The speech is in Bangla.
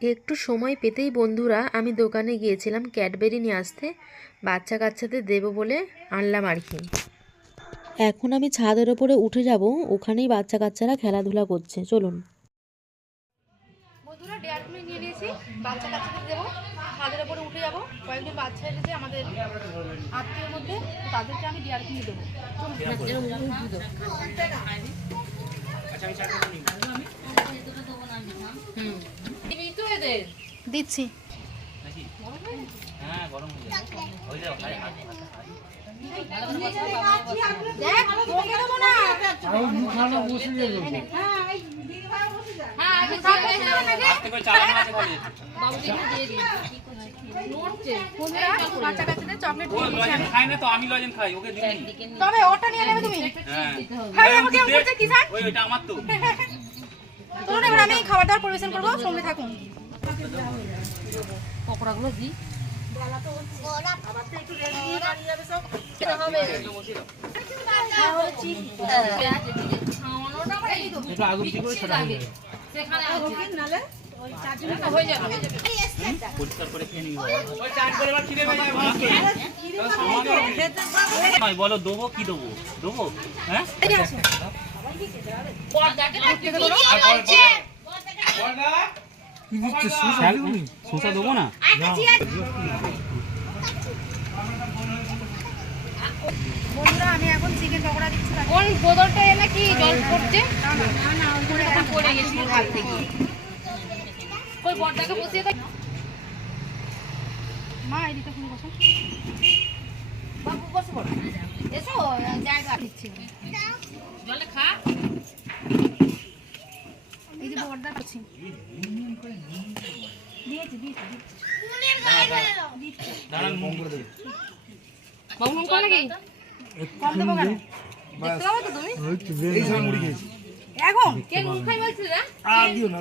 একটু সময় পেতেই বন্ধুরা আমি দোকানে গিয়েছিলাম ক্যাডবেরি নিয়ে আসতে, বাচ্চা কাচ্চাদের দেবো বলে আনলাম আর কি। এখন আমি ছাদের ওপরে উঠে যাব, ওখানেই বাচ্চা কাচ্চারা খেলাধুলা করছে। চলুন বন্ধুরা, ডেয়ারগুলো নিয়ে নিয়েছি, বাচ্চা কাচ্চাদের দেবো। ছাদের ওপরে উঠে যাবো, কয়েকজন বাচ্চা এসেছে আমাদের আত্মীয়ের মধ্যে, তাদেরকে আমি ডেয়ার কিনে দেবো। দিচ্ছি। তবে ওটা নিয়ে নেবে তুমি। আমি খাবার দাবার পরিবেশন করবো, সঙ্গে থাকুন। পকোড়াগুলো দিই। বলো দেবো কি দেবো, দেবো হ্যাঁ শসা দেবো না। বন্ধুরা, আমি এখন চিকেন পকোড়া দিচ্ছি। কোন বোতলটা এনে কি জল পড়ছে? না পড়ে গেছে ভাত থেকে। কই বড়টাকে বসিয়ে দাও। মা এদিকে শুনে বসো। বাবু বসে পড়ো। এসো, জায়গা দিচ্ছি। জলে খা। এই যে বড়টা করছি। দিয়েছি। দাঁড়ান মন করে দেবে। বাবু নুন কম নাকি? কম দেবো কেন? দেখতে পাবো তো তুমি? এই সময় মুড়ি খেয়েছি। এখন কে নুন খাই বলছিস রে? আর দিও না।